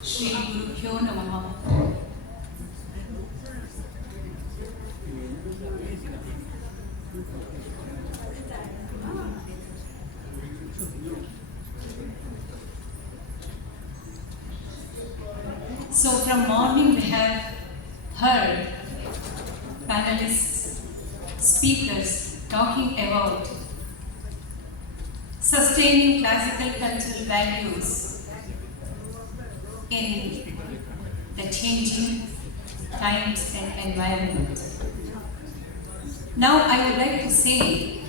Shri Gurubhyo Namaha. So from morning we have heard panelists, speakers talking about sustaining classical cultural values in the changing times and environment. Now I would like to say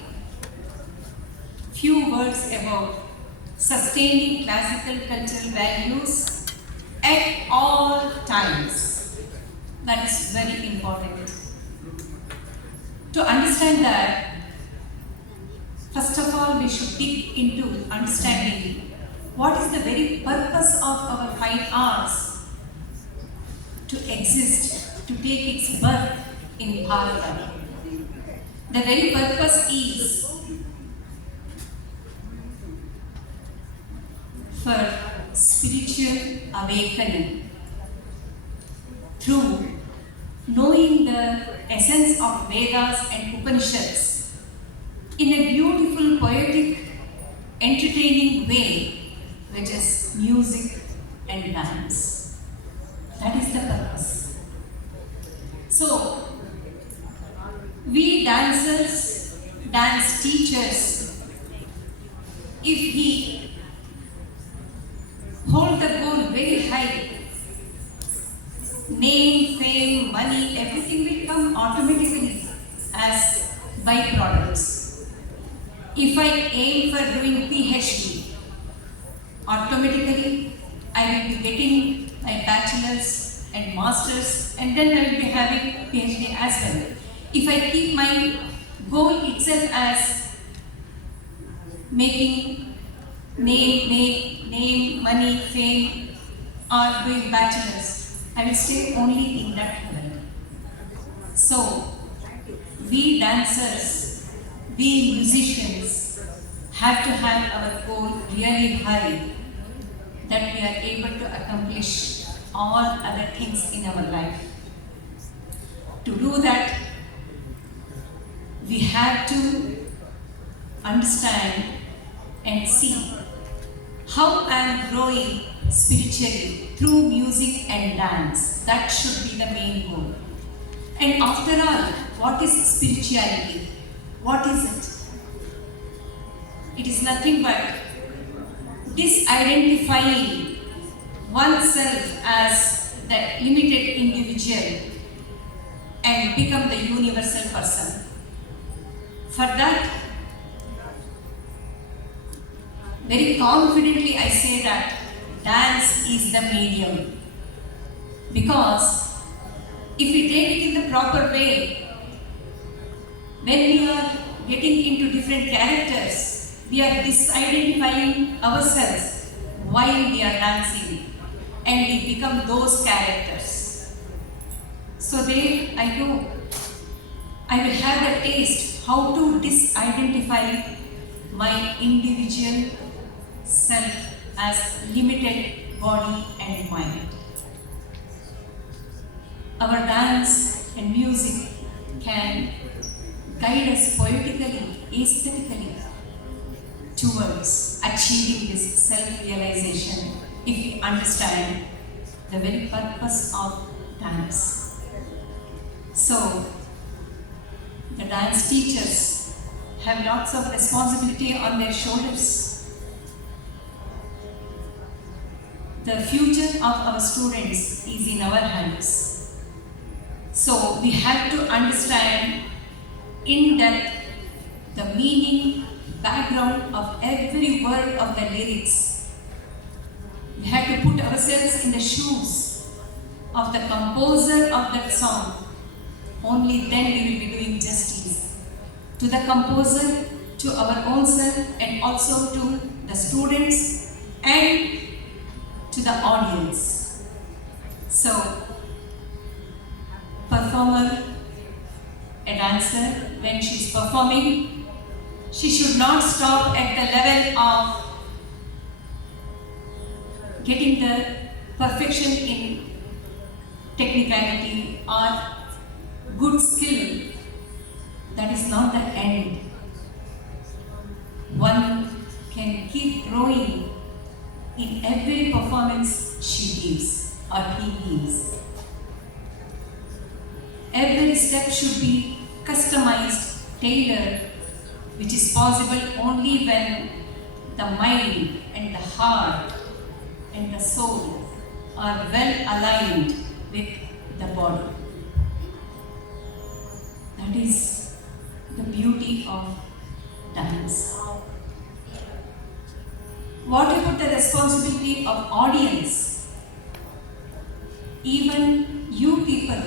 few words about sustaining classical cultural values at all times. That is very important. To understand that, first of all, we should dig into understanding what is the very purpose of our fine arts to exist, to take its birth in Bharata. The very purpose is for spiritual awakening through knowing the essence of Vedas and Upanishads in a beautiful, poetic, entertaining way, which is music and dance. That is the purpose. So, we dancers, dance teachers, if we hold the goal very high, name, fame, money, everything will come automatically as byproducts. If I aim for doing PhD, automatically I will be getting my bachelor's and master's, and then I will be having PhD as well. If I keep my goal itself as making name, money, fame, or doing bachelor's, I will stay only in that level. So, we dancers, we musicians have to have our goal really high, that we are able to accomplish all other things in our life. To do that, we have to understand and see how I am growing spiritually through music and dance. That should be the main goal. And after all, what is spirituality? What is it? It is nothing but disidentifying oneself as the limited individual and become the universal person. For that, very confidently I say that dance is the medium. Because if we take it in the proper way, when we are getting into different characters, we are disidentifying ourselves while we are dancing, and we become those characters. So there I go. I will have the taste how to disidentify my individual self as limited body and mind. Our dance and music can guide us poetically, aesthetically towards achieving this self-realization if we understand the very purpose of dance. So, the dance teachers have lots of responsibility on their shoulders. The future of our students is in our hands. So we have to understand in depth the meaning, background of every word of the lyrics. We have to put ourselves in the shoes of the composer of that song. Only then we will be doing justice to the composer, to our own self, and also to the students and to the audience. So, performer, a dancer, when she is performing, she should not stop at the level of getting the perfection in technicality or good skill, that is not the end. One can keep growing in every performance she gives or he gives. Every step should be customized, tailored, which is possible only when the mind and the heart and the soul are well aligned with the body. That is the beauty of dance. What about the responsibility of audience? Even you people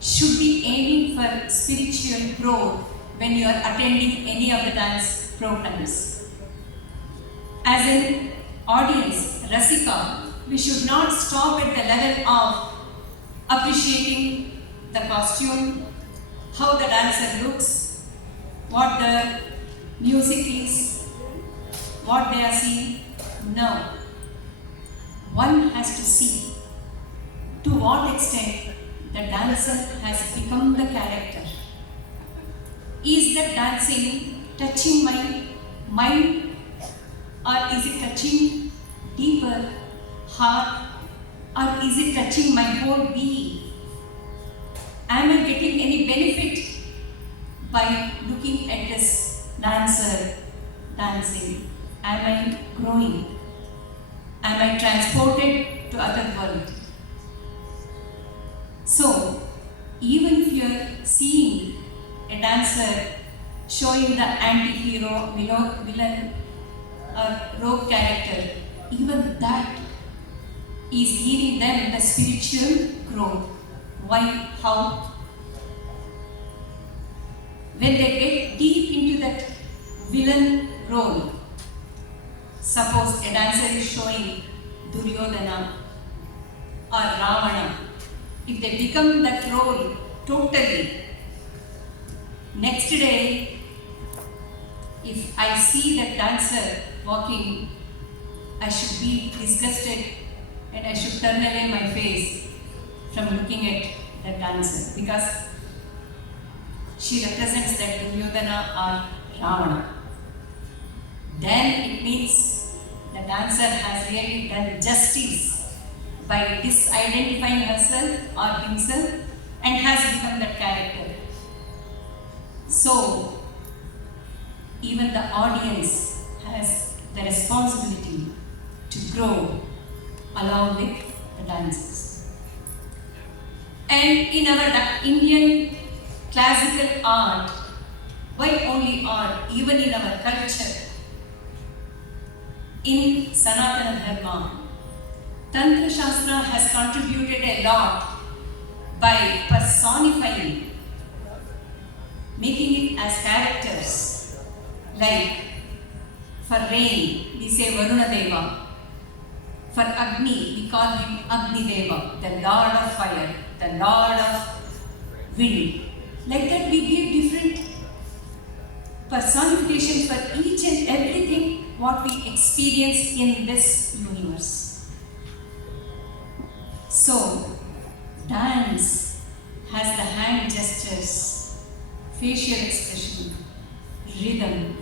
should be aiming for spiritual growth when you are attending any of the dance programs. As an audience, Rasika, we should not stop at the level of appreciating the costume, how the dancer looks, what the music is, what they are seeing. No. One has to see to what extent the dancer has become the character. Is that dancing touching my mind, or is it touching deeper heart, or is it touching my whole being? Am I getting any benefit by looking at this dancer dancing? Am I growing? Am I transported to other world? So, even if you are seeing a dancer showing the anti-hero, villain or rogue character, even that is giving them the spiritual growth. Why? How? When they get deep into that villain role, suppose a dancer is showing Duryodhana or Ravana, if they become that role totally, next day, if I see that dancer walking, I should be disgusted and I should turn away my face from looking at that dancer, because she represents that Duryodhana or Ravana. Then it means the dancer has really done justice by disidentifying herself or himself and has become that character. So, even the audience has the responsibility to grow along with the dancers. And in our Indian classical art, why only art, even in our culture, in Sanatana Dharma, Tantra Shastra has contributed a lot by personifying, making it as characters. Like for rain, we say Varuna Deva. For Agni, we call him Agni Deva, the Lord of Fire, the Lord of Wind. Like that, we give different personifications for each and everything what we experience in this universe. So, dance has the hand gestures, facial expression, rhythm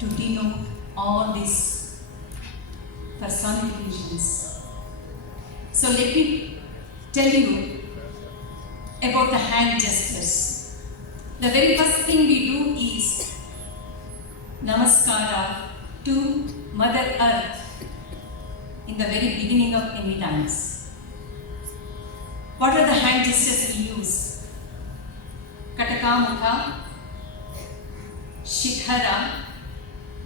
to denote all these personifications. So let me tell you about the hand gestures. The very first thing we do is Namaskara to Mother Earth in the very beginning of any dance. What are the hand gestures we use? Katakamukha, Shikhara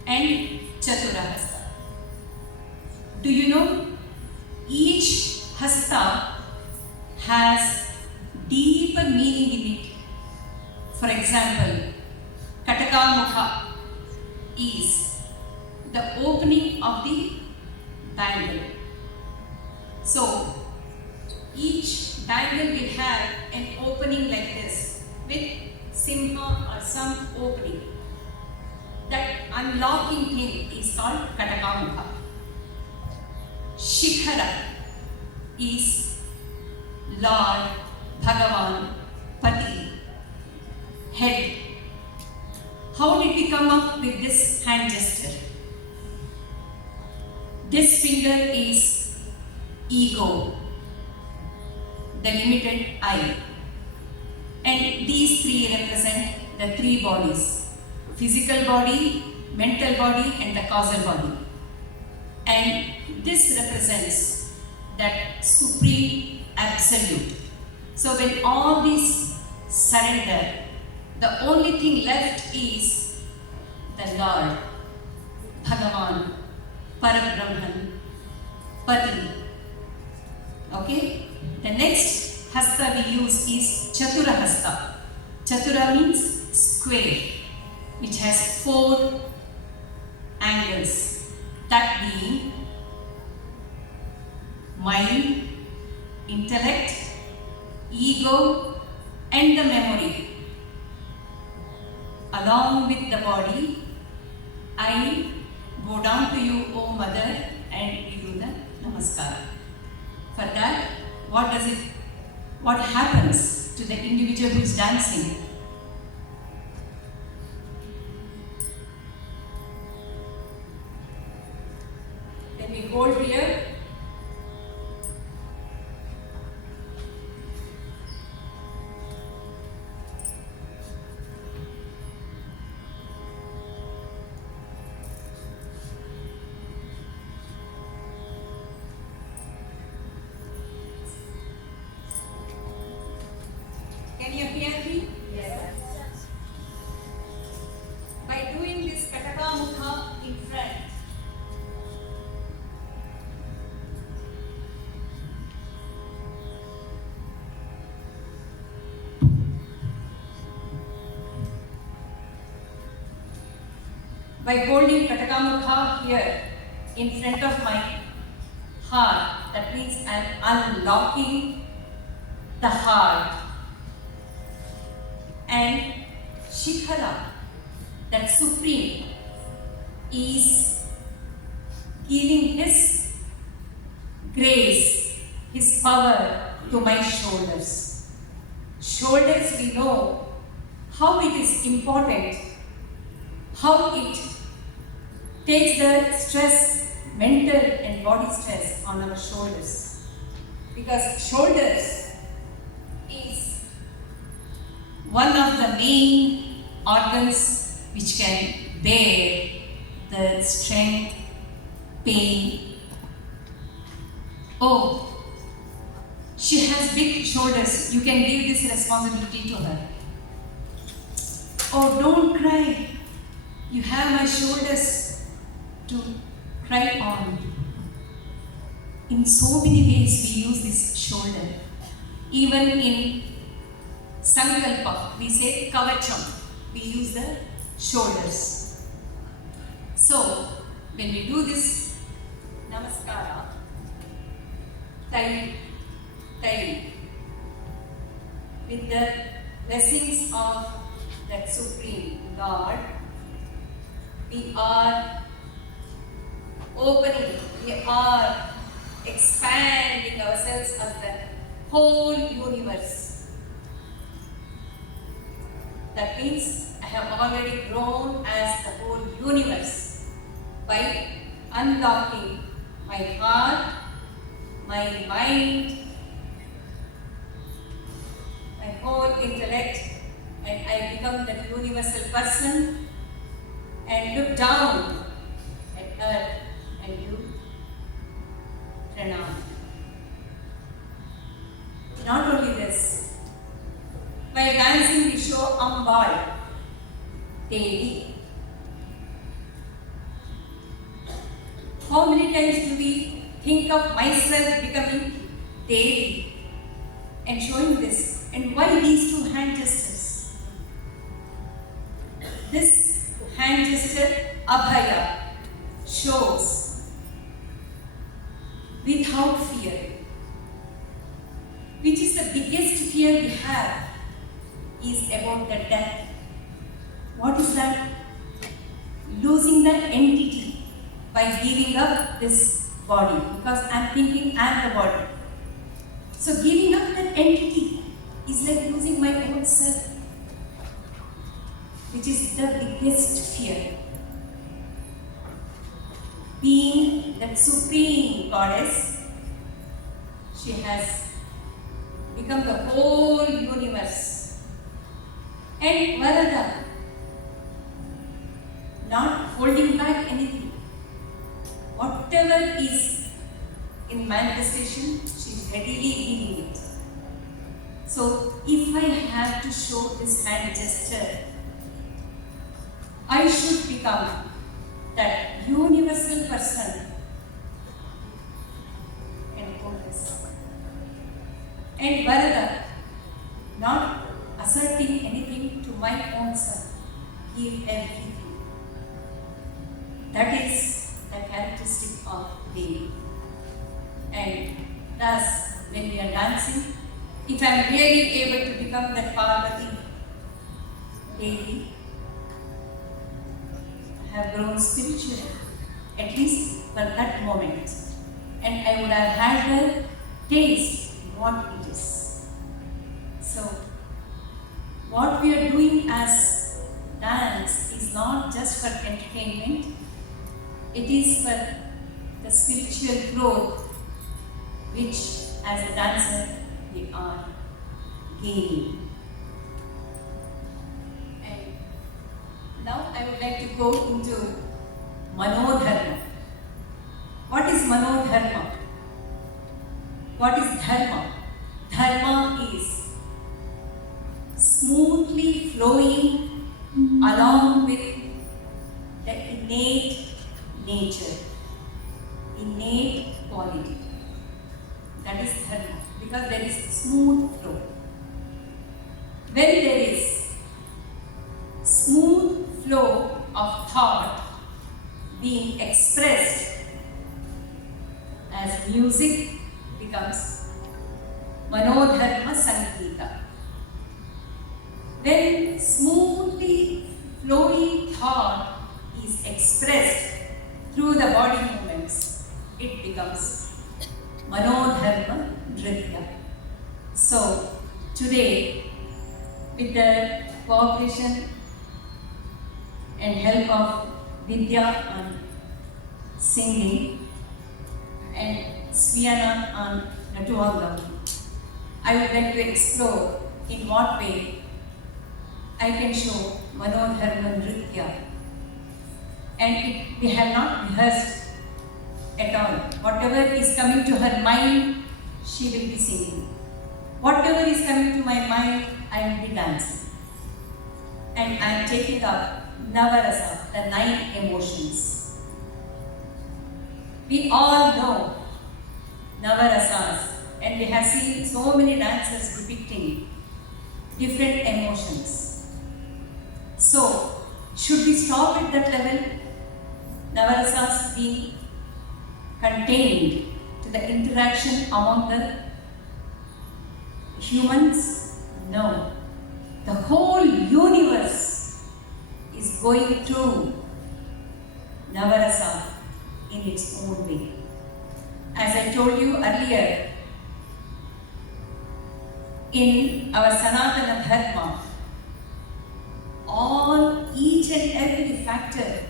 and Chaturahasta. Do you know each hasta has deeper meaning in it? For example, Katakamukha is the opening of the bangle. So, each bangle will have an opening like this with simha or some opening. That unlocking thing is called Katakamukha. Shikhara is Lord Bhagavan Pati, head. How did we come up with this hand gesture? This finger is ego, the limited I. And these three represent the three bodies: physical body, mental body, and the causal body. And this represents that supreme absolute. So when all these surrender, the only thing left is the Lord, Bhagavan, Parabrahman, Pati. Okay? The next hasta we use is Chatura hasta. Chatura means square, which has 4 angles. That being mind, intellect, ego, and the memory. Along with the body, I go down to you, O Mother, and we do the Namaskara. For that, what happens to the individual who is dancing? When we hold here, can you hear me? Yes. By doing this Kataka Mukha in front, by holding Kataka Mukha here in front of my heart, that means I am unlocking the heart. And Shikhara, that supreme, is giving his grace, his power to my shoulders. Shoulders, we know how it is important, how it takes the stress, mental and body stress on our shoulders. Because shoulders is one of the main organs which can bear the strength, pain. Oh, she has big shoulders. You can give this responsibility to her. Oh, don't cry. You have my shoulders to cry on. In so many ways we use this shoulder. Even in Sankalpa, we say Kavacham. We use the shoulders. So, when we do this Namaskara, Tai, with the blessings of that Supreme Lord, we are opening, we are expanding ourselves as the whole universe. That means I have already grown as the whole universe by unlocking my heart, my mind, my whole intellect, and I become that universal person and look down at earth and do pranam. Not only this, while dancing we show Ambal, Devi. How many times do we think of myself becoming Devi and showing this? And why these two hand gestures? This hand gesture, Abhaya, shows without fear. Which is the biggest fear we have is about the death. What is that? Losing the entity by giving up this body, because I'm thinking I'm the body. So giving up that entity is like losing my own self, which is the biggest fear. Being that supreme goddess, she has become the whole universe. And Varada, not holding back anything. Whatever is in manifestation, she is readily giving it. So if I have to show this hand gesture, I should become that universal person and goddess. And Varada, not asserting anything to my own self, give everything. That is the characteristic of Devi. And thus, when we are dancing, if I am really able to become that Parvati Devi, I have grown spiritually, at least for that moment. And I would have had her taste what it is. So, what we are doing as dance is not just for entertainment, it is for the spiritual growth which as a dancer we are gaining. And now I would like to go into Manodharma. What is Manodharma? What is Dharma? Dharma is smoothly flowing along with the innate nature, innate quality. That is dharma, because there is smooth flow. When there is smooth flow of thought being expressed as music, becomes Manodharma Sangeeta. When smoothly flowing thought is expressed through the body movements, it becomes Manodharma Nritya. So, today, with the cooperation and help of Vidya on singing and Sviana on Natuangam, I would like to explore in what way I can show Manodharma Nritya. And we have not rehearsed at all. Whatever is coming to her mind, she will be singing. Whatever is coming to my mind, I will be dancing. And I am taking up Navarasa, the 9 emotions. We all know Navarasas, and we have seen so many dances depicting different emotions. So, should we stop at that level? Navarasas being contained to the interaction among the humans? No. The whole universe is going through Navarasa in its own way. As I told you earlier, in our Sanatana Dharma, each and every factor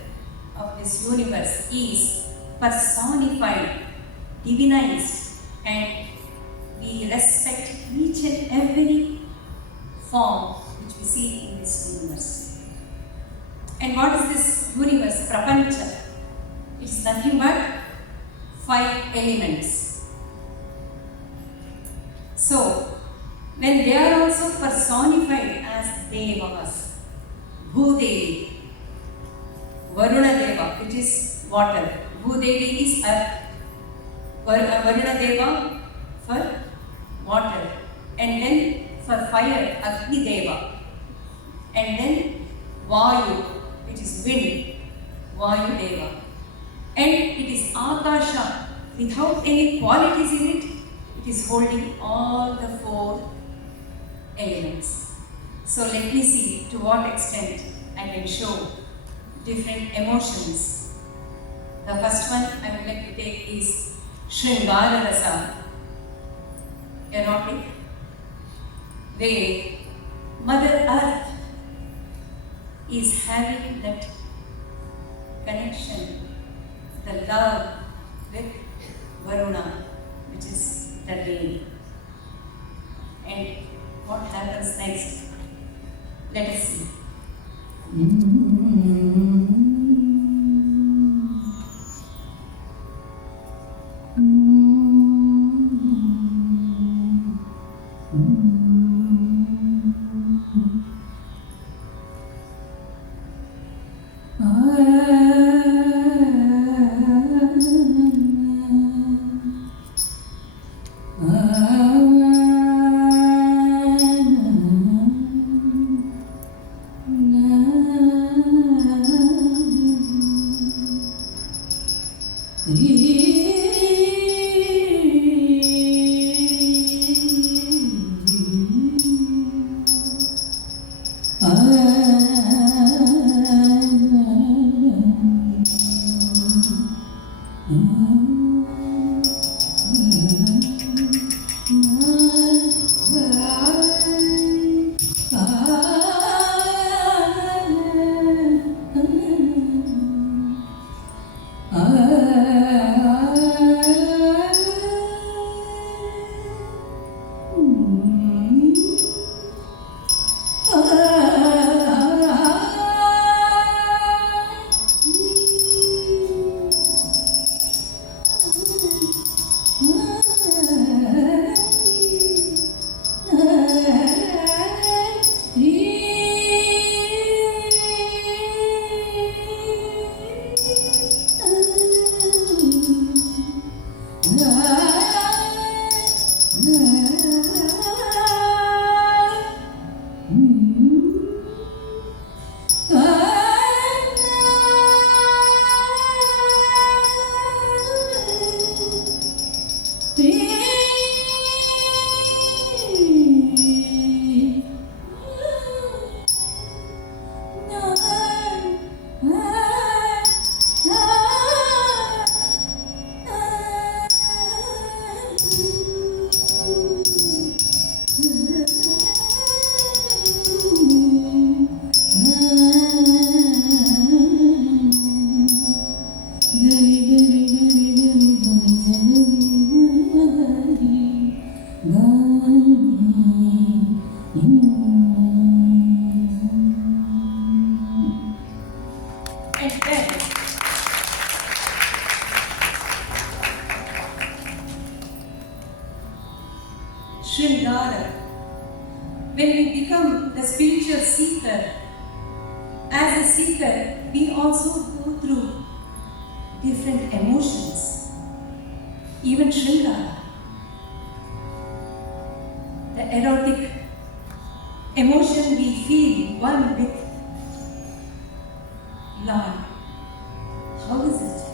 of this universe is personified, divinized, and we respect each and every form which we see in this universe. And what is this universe? Prapancha. It's nothing but 5 elements. So, when they are also personified as Devas, Bhudevi, Varuna Deva, which is water, Bhudevi is earth, Varuna Deva for water, and then for fire, Agni Deva, and then Vayu, which is wind, Vayu Deva, and it is Akasha, without any qualities in it, it is holding all the 4 elements. So let me see to what extent I can show different emotions. The first one I would like to take is Shringara Rasa, erotic, where Mother Earth is having that connection, the love with Varuna, which is the rain. And what happens next? Let us see. Shringara. When we become the spiritual seeker, as a seeker, we also go through different emotions. Even Shringara, the erotic emotion we feel one with Lord. How is it?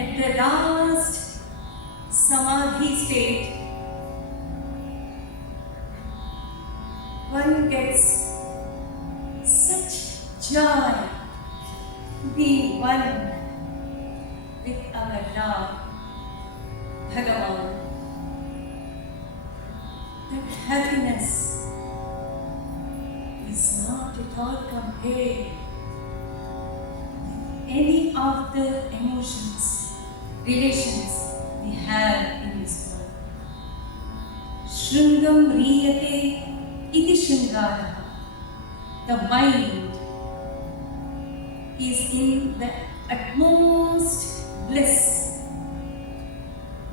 At the last Samadhi state, one gets such joy being one with our Lord, Bhagavan. That happiness is not at all compared with any of the emotions, relations we have in this world. Shringam riyate iti shringara. The mind is in the utmost bliss,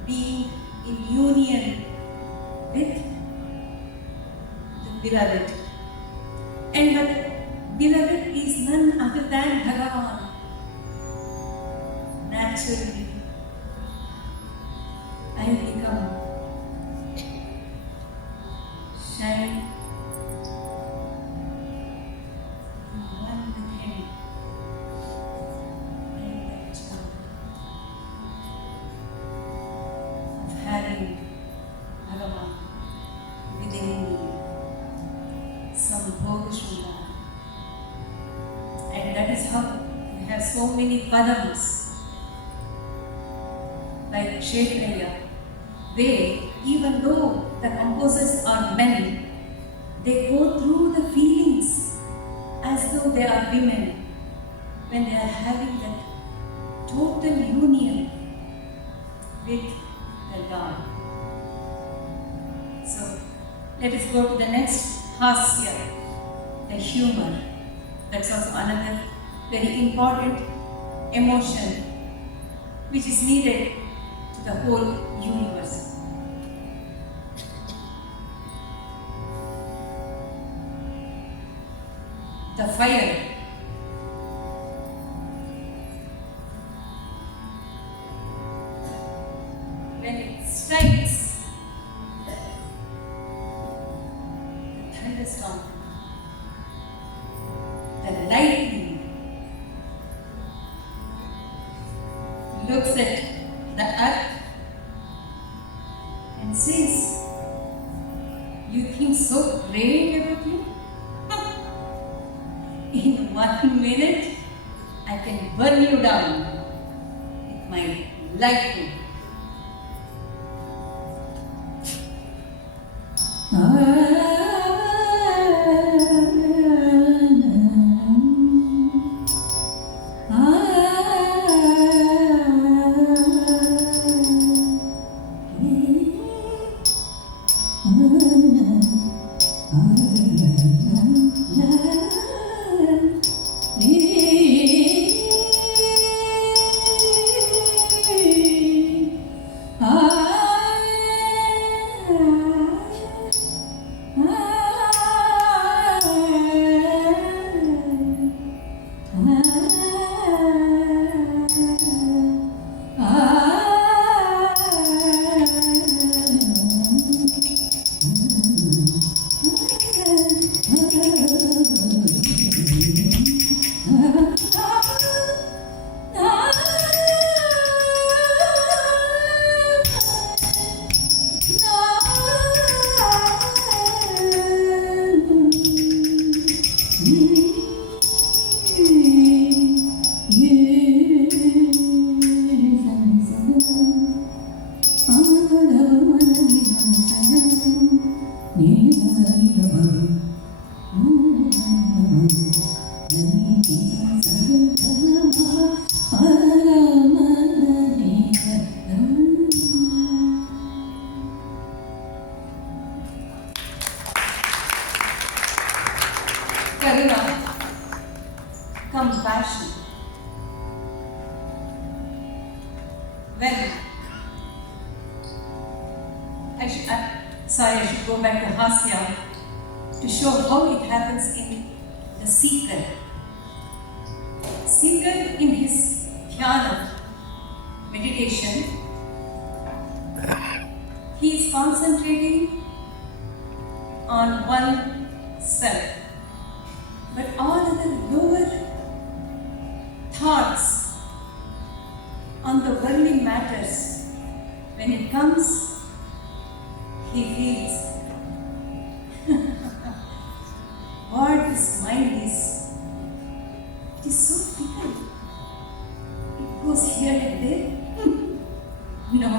being in union with the beloved. And the beloved is none other than Bhagavan. Naturally, I become shine one with Him. And that joy of having Bhagavan within me, some Bhoga Shringara. And that is how we have so so many padams like Shekhaya, where even though the composers are men, they go through the feelings as though they are women when they are having that total union with the Lord. So let us go to the next hasya, the humor. That's also another very important emotion which is needed to the whole universe. The fire. When it strikes, the thunderstorm, the lightning looks at the earth and says, "You think so great about me? In 1 minute, I can burn you down with my lightning." Karuna, compassion. Well, I should go back to Hasya to show how it happens in the seeker. Seeker in his dhyana, meditation, he is concentrating on one self. But all other lower thoughts on the worldly matters, when it comes, he feels, what this mind is, it is so fickle. It goes here and there. No.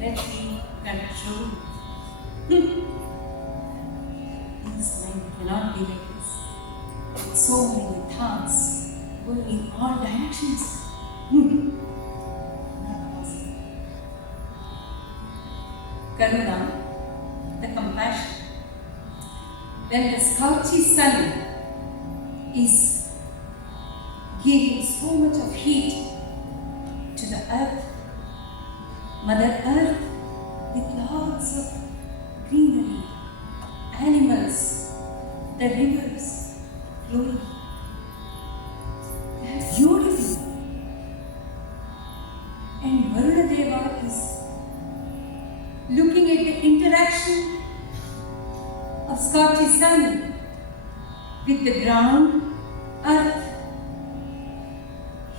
Let me control. This mind cannot be like this. With so many thoughts going in all directions. Not possible. Karuna, the compassion. When the scorchy sun is giving so much of heat to the earth, Mother Earth, with lots of greenery, animals, the rivers flowing. They are beautiful. And Varuna Deva is looking at the interaction of scorchy sun with the ground, earth.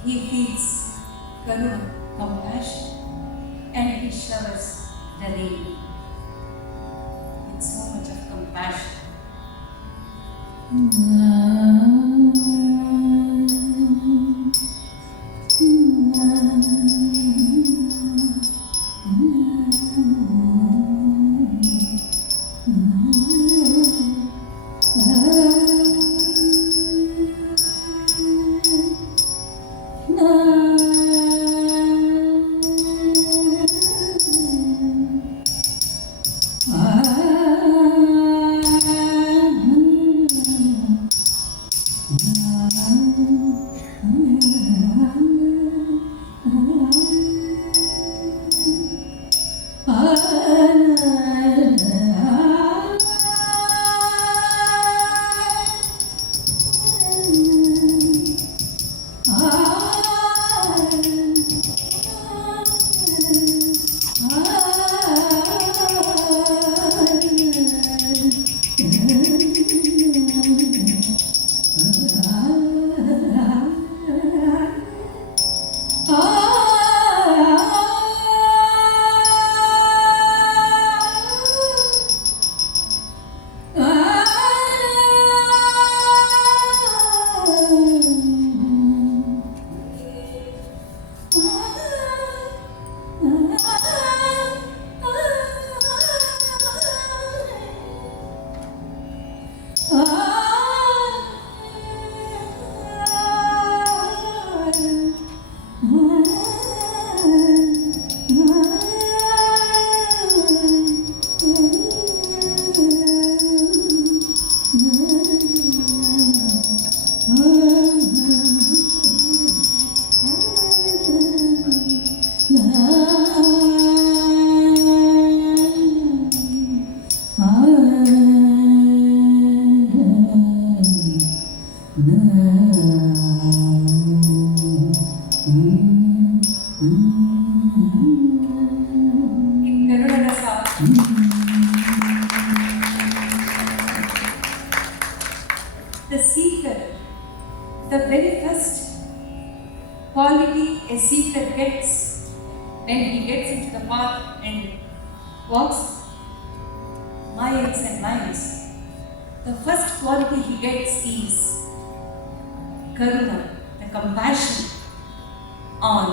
He feels karuna, compassion, and he showers the rain with so much of compassion. In Karunadasa, the seeker, the very first quality a seeker gets when he gets into the path and walks miles and miles, the first quality he gets is karuna, the compassion on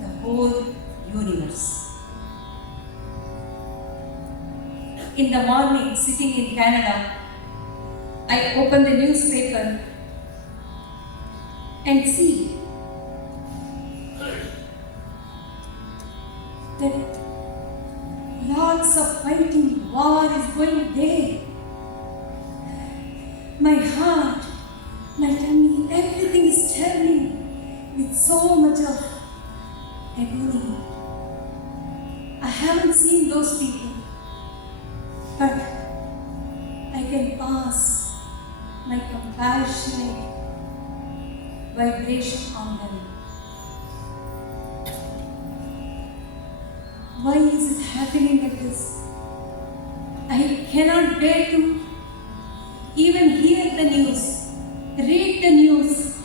the whole universe. In the morning, sitting in Canada, I open the newspaper and see that lots of fighting, war is going there. My heart, my tummy, everything is turning with so much of agony. I haven't seen those people, but I can pass my compassionate vibration on them. Why is it happening like this? I cannot bear to even hear the news, read the news,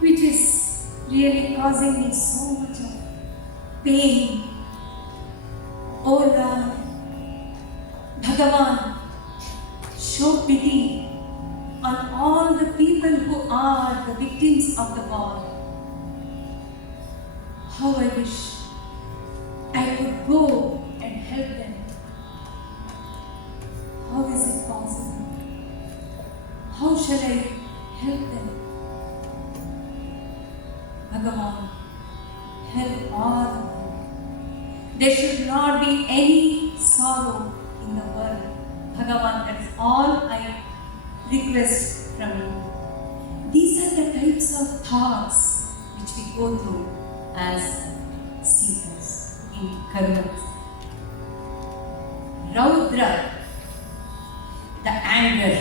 which is really causing me so much of pain. Oh Lord, Bhagavan, show pity on all the people who are the victims of the war. How I wish I could go and help them. How is it possible? How shall I help them? Bhagavan, help all of them. There should not be any sorrow in the world. Bhagavan, that is all I request from you. These are the types of thoughts which we go through as seekers in Karuna. Raudra, the anger,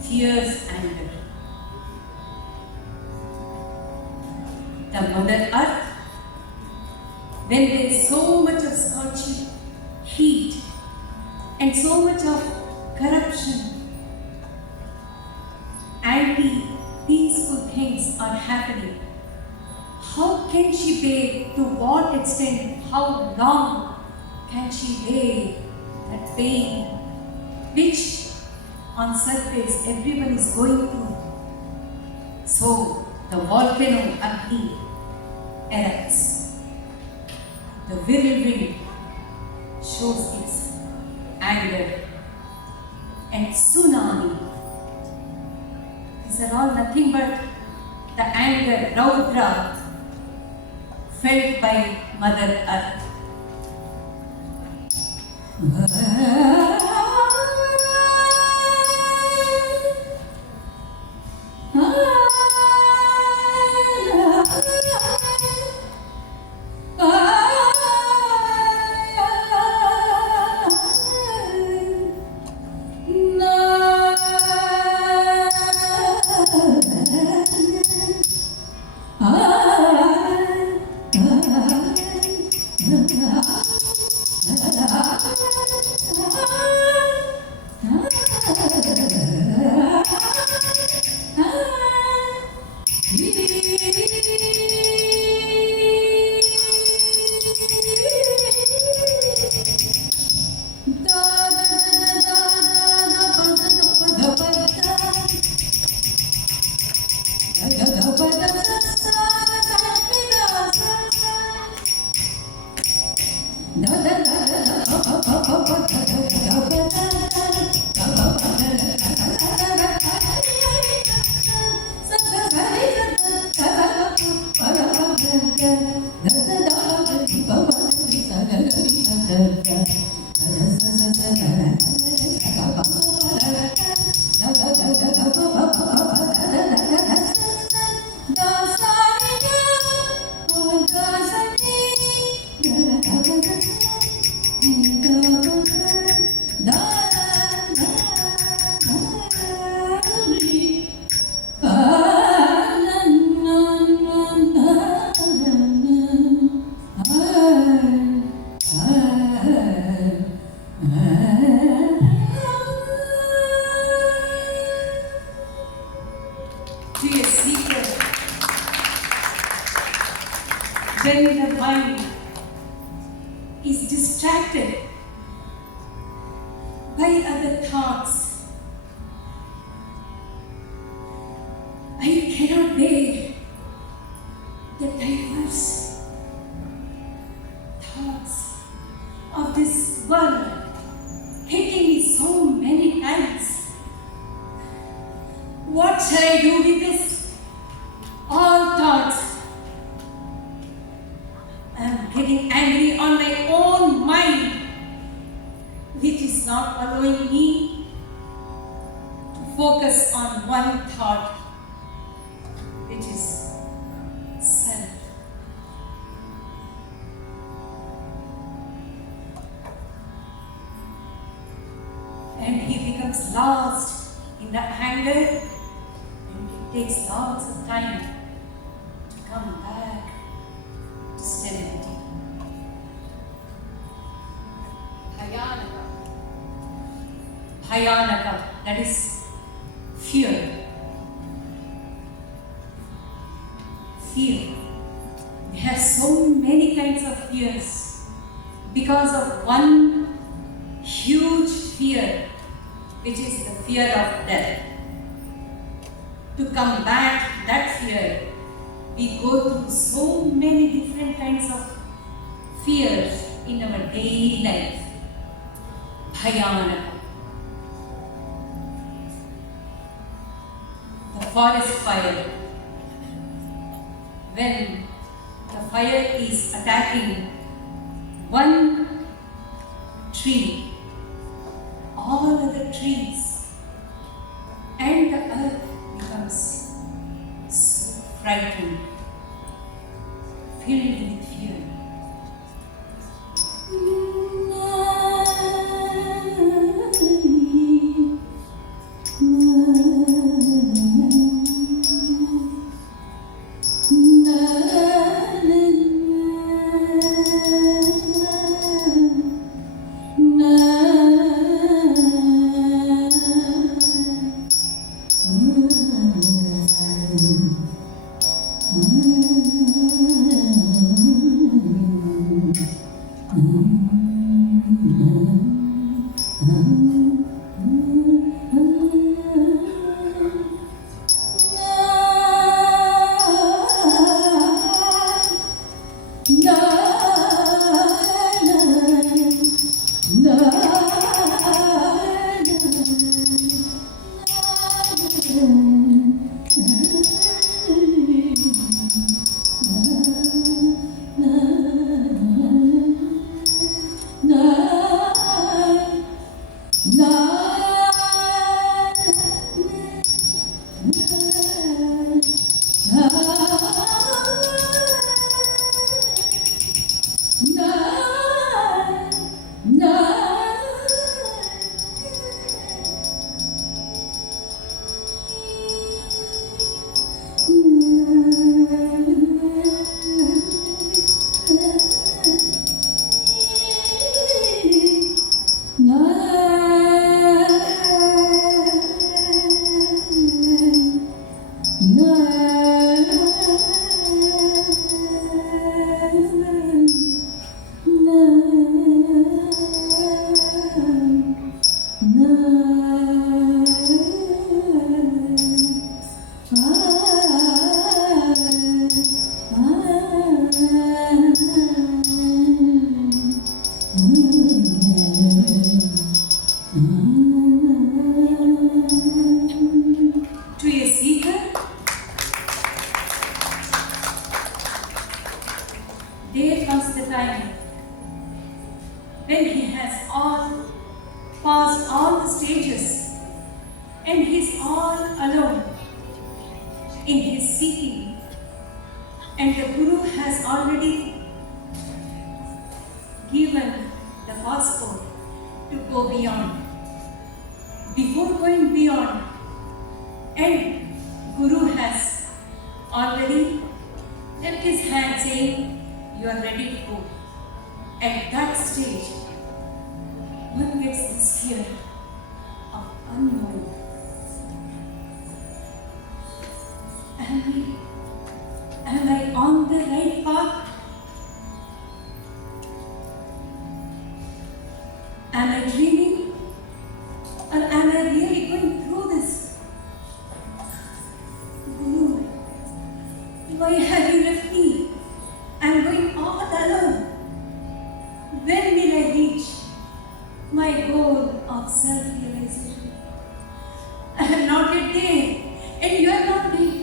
fierce anger. The Mother Earth, when there is so much of scorching heat and so much of corruption, anti-peaceful things are happening. How can she bear? To what extent? How long can she bear that pain which on surface everyone is going through? So the volcano Agni erupts. The whirlwind shows its anger, and tsunami. These are all nothing but the anger, Raudra, felt by Mother Earth. To a secret when the mind is distracted by other thoughts. I cannot bear the diverse thoughts of this world hitting me so many times. What shall I do with this? All thoughts. I am getting angry on my own mind, which is not allowing me to focus on one thought, which is self. And he becomes lost in the anger. It takes lots of time to come back to stability. Bhayanaka. Bhayanaka, that is fear. Fear. We have so many kinds of fears because of one huge fear, which is the fear of death. To combat that fear, we go through so many different kinds of fears in our daily life. Bhayanaka. The forest fire. When the fire is attacking one tree, all other trees and the earth becomes so frightened, filled with fear. there comes the time when he has all passed all the stages and he's all alone in his seeking, and the Guru has already given the passport to go beyond. Before going beyond, and Guru has already kept his hand saying, "You are ready to go." At that stage, one gets this fear of unknown. Am I on the right path? Am I dreaming? Or am I really going through this? Guru, why have you left me? I'm going all alone. When will I reach my goal of self-realization? I am not yet there, and you are not there.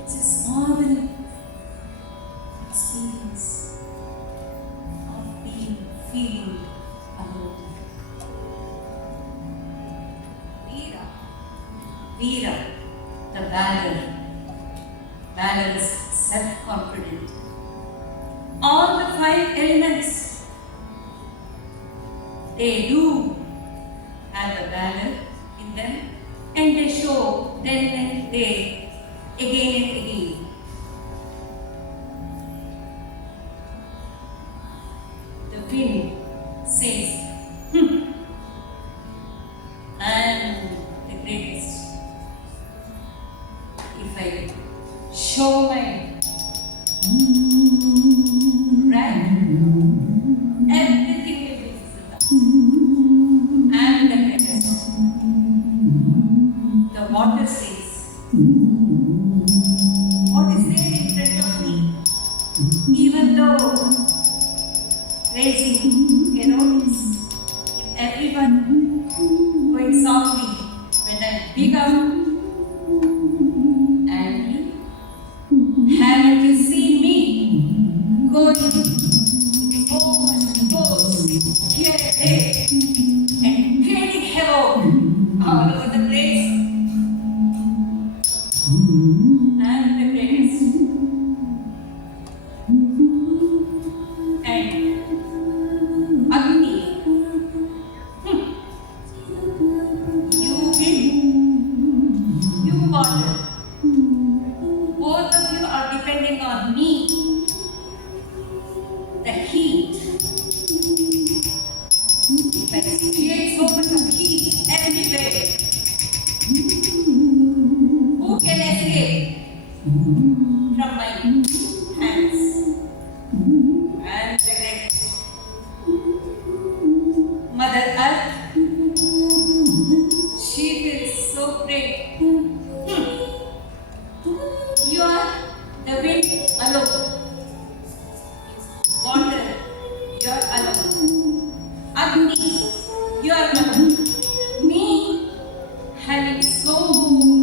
It's a small experience of feeling alone. Veera, the valorous, self-confident. All the 5 elements, they do have the valor in them, and they show then and there, again and again. The wind says, "I am the greatest. If I show my rank, everything will be visible. I am the greatest." The water says, "What is there in front of me? Even though raising erodes, if everyone going softly, when I become angry, haven't you seen me going so much force here and there and creating havoc all over the place? I'm the greatest." And Agni, you wind, you water, both of you are depending on me. The heat, if I create so much of heat everywhere, who can escape from my hands? And the greatest. Mother Earth, she feels so great. You are the wind alone. Water, you are alone. Agni, you are alone. Me, having so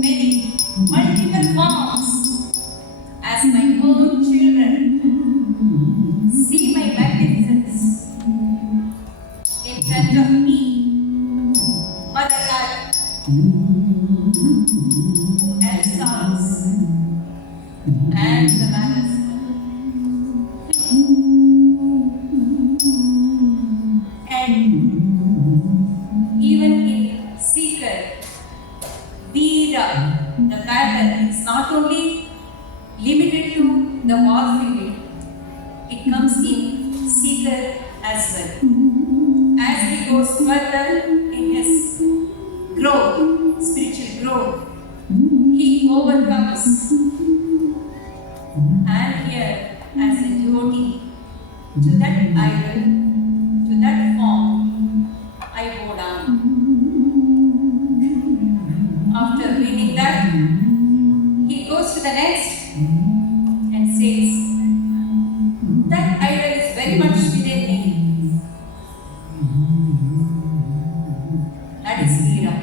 many multiple forms as my own children. See my magnificence in front of me. Mother Earth, who else comes? And the manners. And even in Seeker, Veera, the pattern is not only limited to the war field, it comes in Seeker as well. As he goes further in his growth, spiritual growth, he overcomes. And here, as a devotee, to that idol, to that form, I bow down. After reading that, he goes to the next and says, "That idol is very much within me." That is Veera.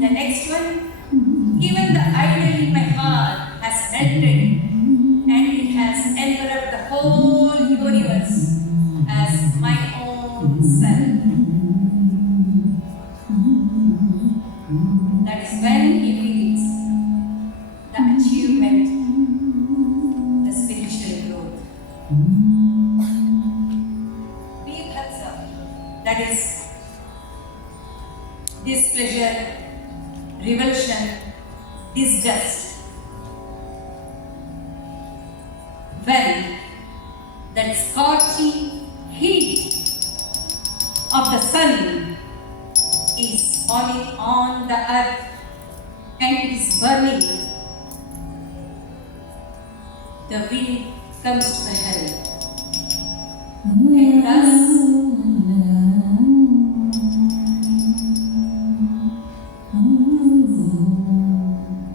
Then displeasure, revulsion, disgust. When that scorching heat of the sun is falling on the earth and is burning, the wind comes to the hell. And thus,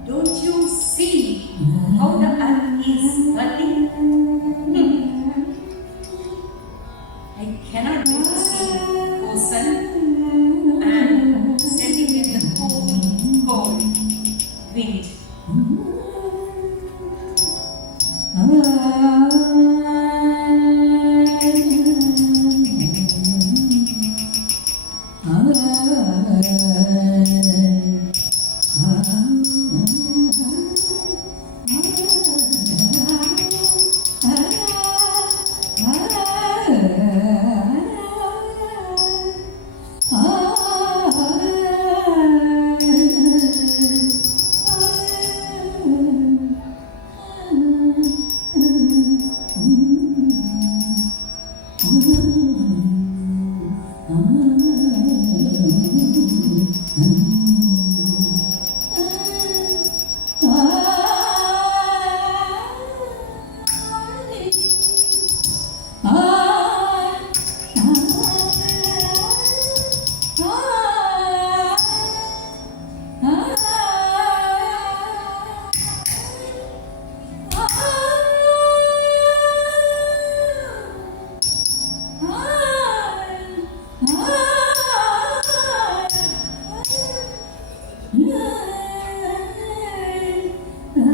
don't you see how the earth is burning? I cannot wait to see O sun and sending in the cold, cold wind.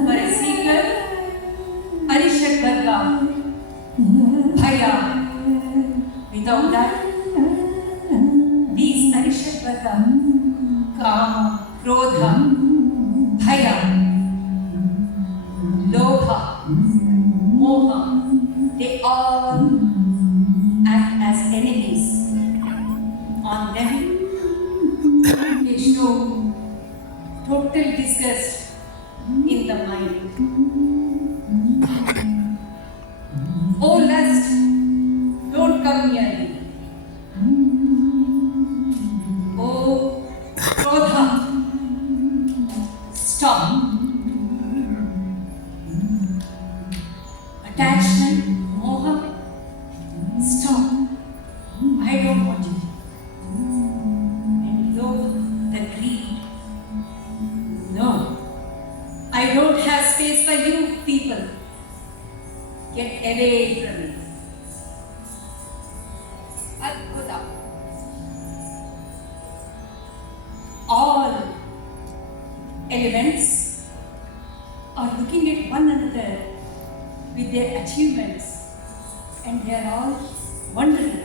For a seeker, Arishad Varga, Bhaya. Without that, these Arishad Varga, Kama, Krodha, Bhaya, Lobha, Moha, they all act as enemies. On them, they show total disgust in the mind. Oh lust, don't come near me. Oh Krodha, stop. Attachment, Moha, stop. I don't want you. And Lobha, the greed. No, I don't have space for you people. Get away from me. Adbhuta. All elements are looking at one another with their achievements and they are all wondering.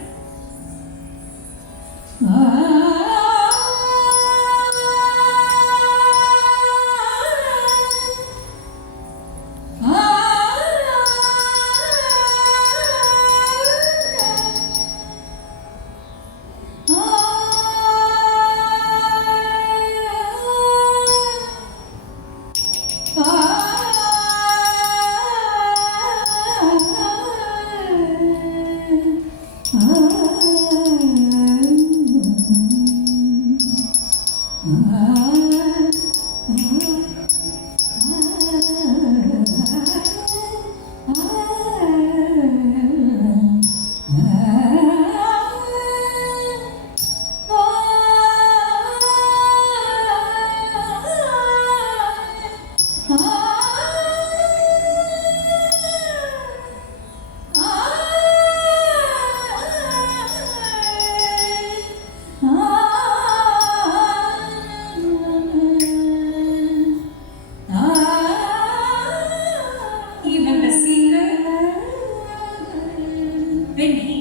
When he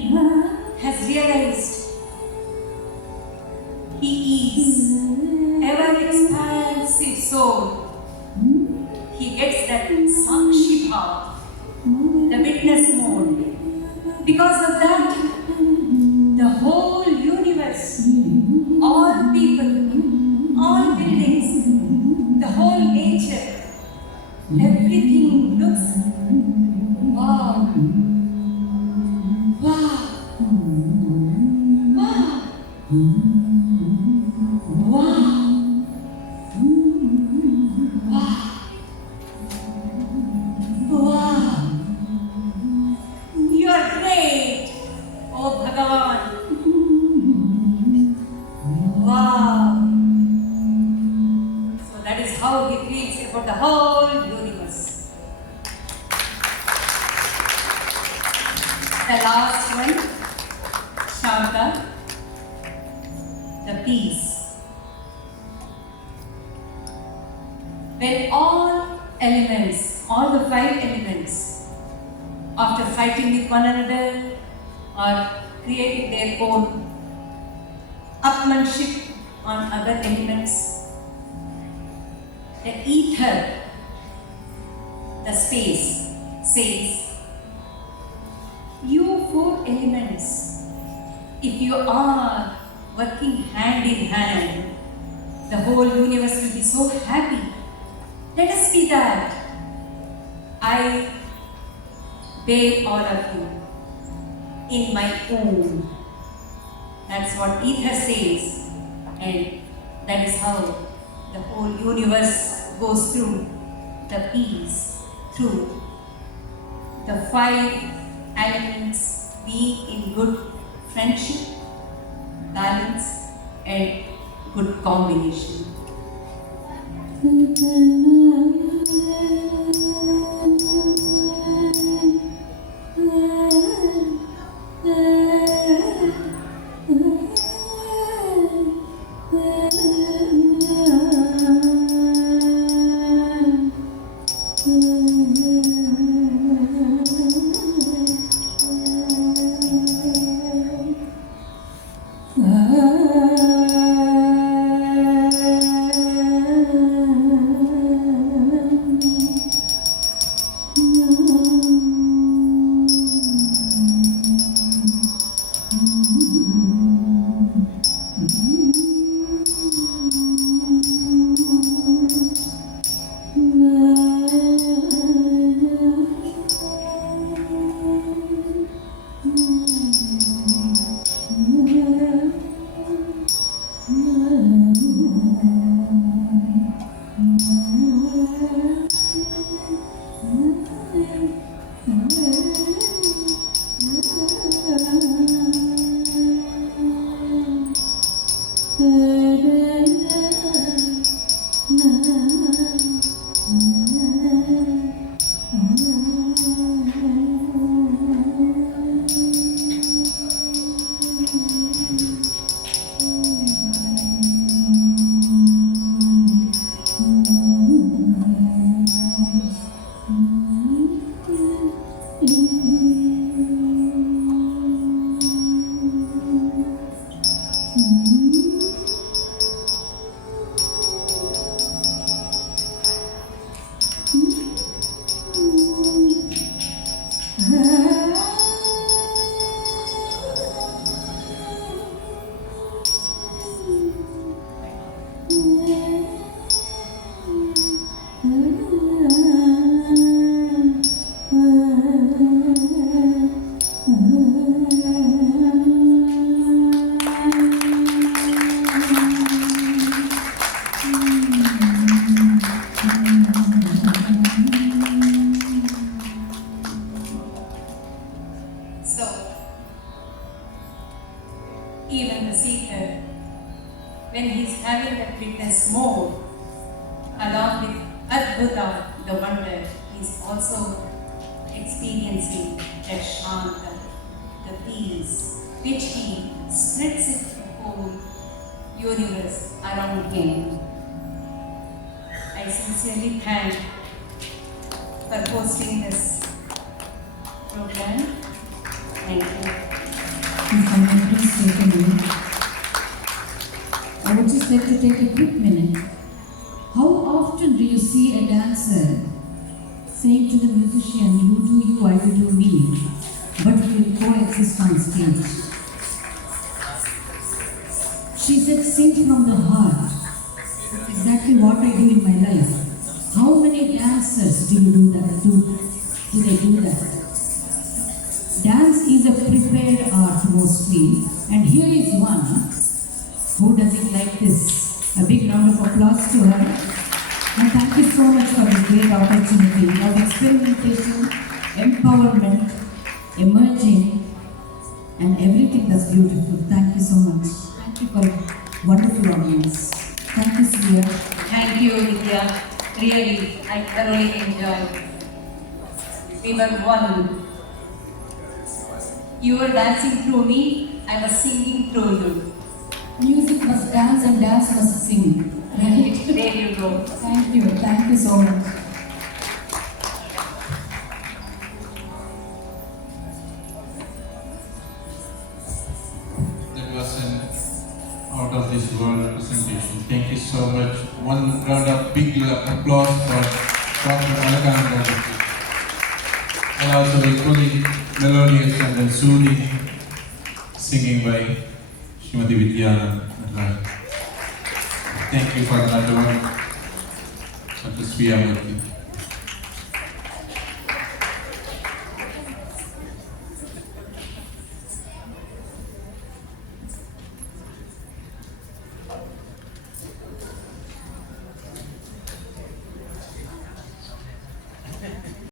has realized he is ever expansive soul, he gets that Sakshi Bhav, the witness mode. Because of that, the whole universe, all people Everything looks wow. Wow. Wow. Wow. Wow. Wow. You are great. Oh Bhagavan. Wow. So that is how he feels about the whole universe. The last one, Shanta, the peace. When all elements, all the five elements, after fighting with one another or creating their own upmanship on other elements, the ether, the space, says, you four elements, if you are working hand in hand, the whole universe will be so happy. Let us be that. I bear all of you in my own. That's what ether says, and that is how the whole universe goes through the peace, through the five elements being in good friendship, balance, and good combination. Even the seeker, when he is having that witness mode, along with Adbhuta, the wonder, he is also experiencing that Shanta, the peace, which he spreads it to the whole universe around him. I sincerely thank for hosting this program. Thank you. If I may please take a minute. I would just like to take a quick minute. How often do you see a dancer saying to the musician, you do you, I will do me, but we will coexist on stage? She said, sing from the heart. That's exactly what I do in my life. How many dancers do you do that? Do they do that? Dance is a prepared art mostly, and here is one who does it like this. A big round of applause to her. And thank you so much for this great opportunity of experimentation, empowerment, emerging, and everything that's beautiful. Thank you so much. Thank you for a wonderful audience. Thank you, Sriya. Thank you, Vidya. Really, I thoroughly enjoyed. We were one. You were dancing through me, I was singing through you. Music must dance and dance must sing. Right? There you go. Thank you. Thank you so much. That was an out of this world representation. Thank you so much. One round of big applause for Dr. Alakananda. And also equally melodious and then soothing singing by Srimati Vidya. Thank you for another one. Dr. Sriya Murthy.